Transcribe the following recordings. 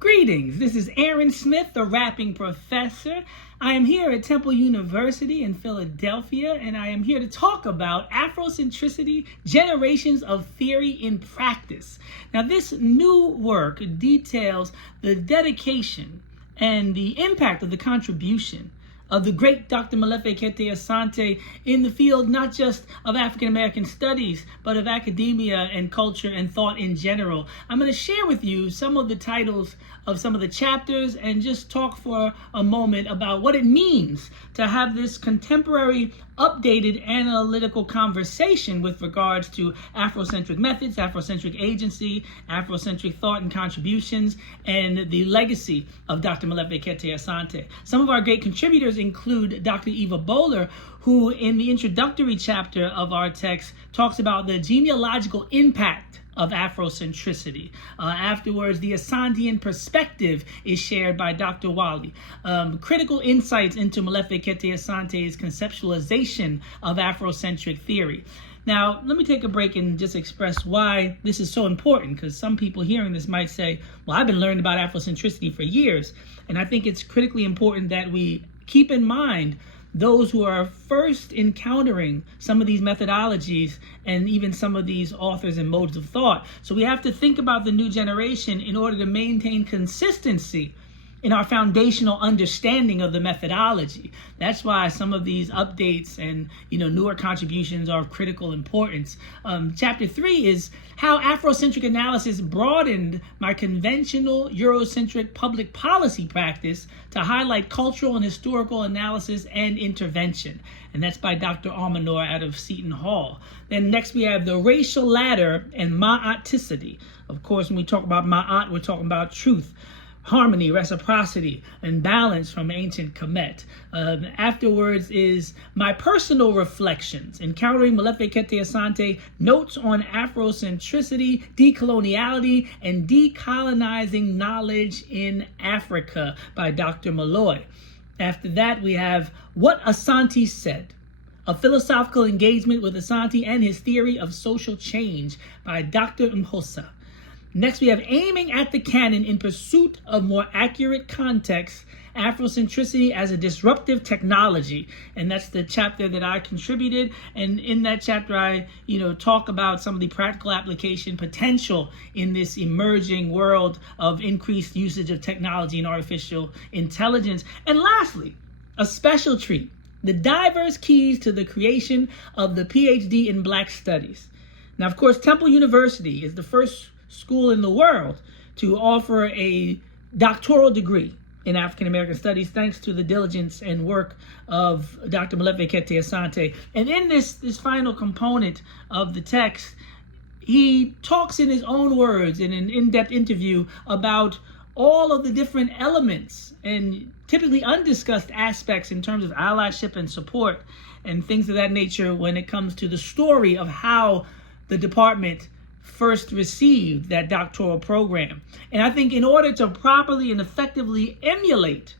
Greetings, this is Aaron Smith, the rapping professor. I am here at Temple University in Philadelphia, and I am here to talk about Afrocentricity, Generations of Theory in Practice. Now, this new work details the dedication and the impact of the contribution of the great Dr. Ph.D.Assistant in the field not just of African American studies, but of academia and culture and thought in general. I'm going to share with you some of the titles of some of the chapters and just talk for a moment about what it means to have this contemporary, updated analytical conversation with regards to Afrocentric methods, Afrocentric agency, Afrocentric thought and contributions, and the legacy of Dr. Ph.D.Assistant. Some of our great contributors include Dr. Eva Bowler, who in the introductory chapter of our text talks about the genealogical impact of Afrocentricity. Afterwards, the Assandian perspective is shared by Dr. Wali. Critical insights into Ph.D.Assistant's conceptualization of Afrocentric theory. Now, let me take a break and just express why this is so important, because some people hearing this might say, well, I've been learning about Afrocentricity for years. And I think it's critically important that we keep in mind those who are first encountering some of these methodologies and even some of these authors and modes of thought. So we have to think about the new generation in order to maintain consistency in our foundational understanding of the methodology. That's why some of these updates and newer contributions are of critical importance. Chapter 3 is how Afrocentric analysis broadened my conventional Eurocentric public policy practice to highlight cultural and historical analysis and intervention. And that's by Dr. Almanor out of Seton Hall. Then next we have the racial ladder and ma'aticity. Of course, when we talk about ma'at, we're talking about truth, harmony, reciprocity, and balance from ancient Kemet. Afterwards is my personal reflections, encountering Ph.D.Assistant, notes on Afrocentricity, decoloniality, and decolonizing knowledge in Africa by Dr. Malloy. After that, we have What Asante Said, a philosophical engagement with Asante and his theory of social change by Dr. Mhosa. Next, we have Aiming at the Canon in Pursuit of More Accurate Context, Afrocentricity as a Disruptive Technology. And that's the chapter that I contributed. And in that chapter, I talk about some of the practical application potential in this emerging world of increased usage of technology and artificial intelligence. And lastly, a special treat, the diverse keys to the creation of the PhD in Black Studies. Now, of course, Temple University is the first school in the world to offer a doctoral degree in African American studies, thanks to the diligence and work of Dr. Ph.D.Assistant. And in this final component of the text, he talks in his own words in an in-depth interview about all of the different elements and typically undiscussed aspects in terms of allyship and support and things of that nature when it comes to the story of how the department first received that doctoral program. And I think in order to properly and effectively emulate,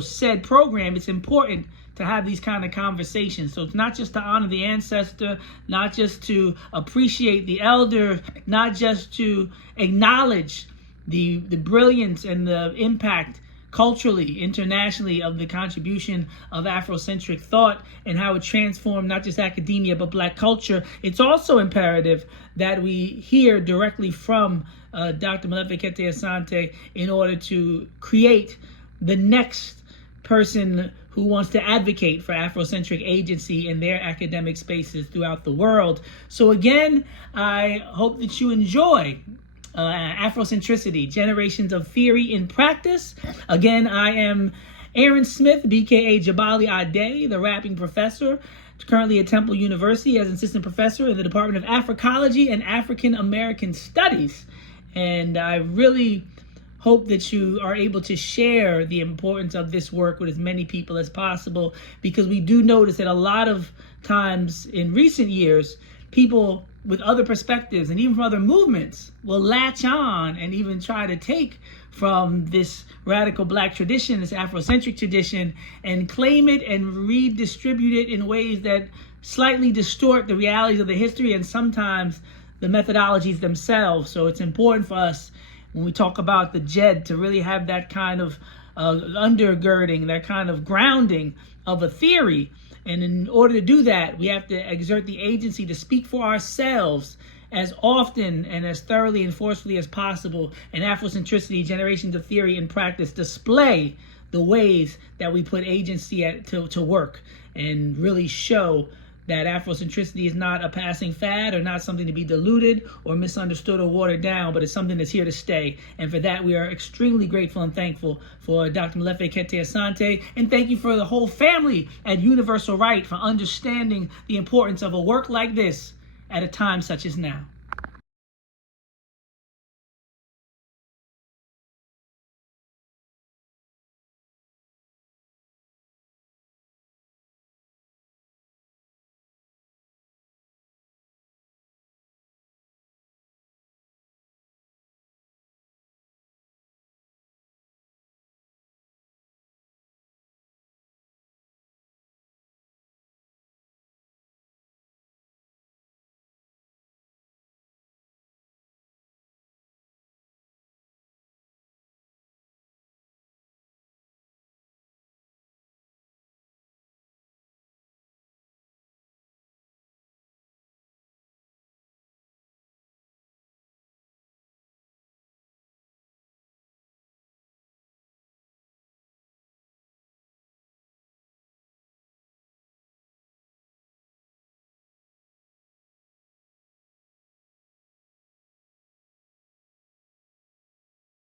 said program, it's important to have these kind of conversations. So it's not just to honor the ancestor, not just to appreciate the elder, not just to acknowledge the brilliance and the impact culturally, internationally, of the contribution of Afrocentric thought and how it transformed not just academia, but Black culture. It's also imperative that we hear directly from Dr. Ph.D.Assistant in order to create the next person who wants to advocate for Afrocentric agency in their academic spaces throughout the world. So again, I hope that you enjoy Afrocentricity, Generations of Theory in Practice. Again, I am Aaron Smith, BKA Jabali Ade, the rapping professor, currently at Temple University as an assistant professor in the Department of Africology and African American Studies. And I really hope that you are able to share the importance of this work with as many people as possible, because we do notice that a lot of times in recent years, people with other perspectives and even from other movements will latch on and even try to take from this radical Black tradition, this Afrocentric tradition, and claim it and redistribute it in ways that slightly distort the realities of the history and sometimes the methodologies themselves. So it's important for us when we talk about the JED, to really have that kind of undergirding, that kind of grounding of a theory. And in order to do that, we have to exert the agency to speak for ourselves as often and as thoroughly and forcefully as possible. And Afrocentricity, Generations of Theory in Practice, display the ways that we put agency to work and really show that Afrocentricity is not a passing fad or not something to be diluted or misunderstood or watered down, but it's something that's here to stay. And for that, we are extremely grateful and thankful for Dr. Ph.D.Assistant. And thank you for the whole family at Universal Right for understanding the importance of a work like this at a time such as now.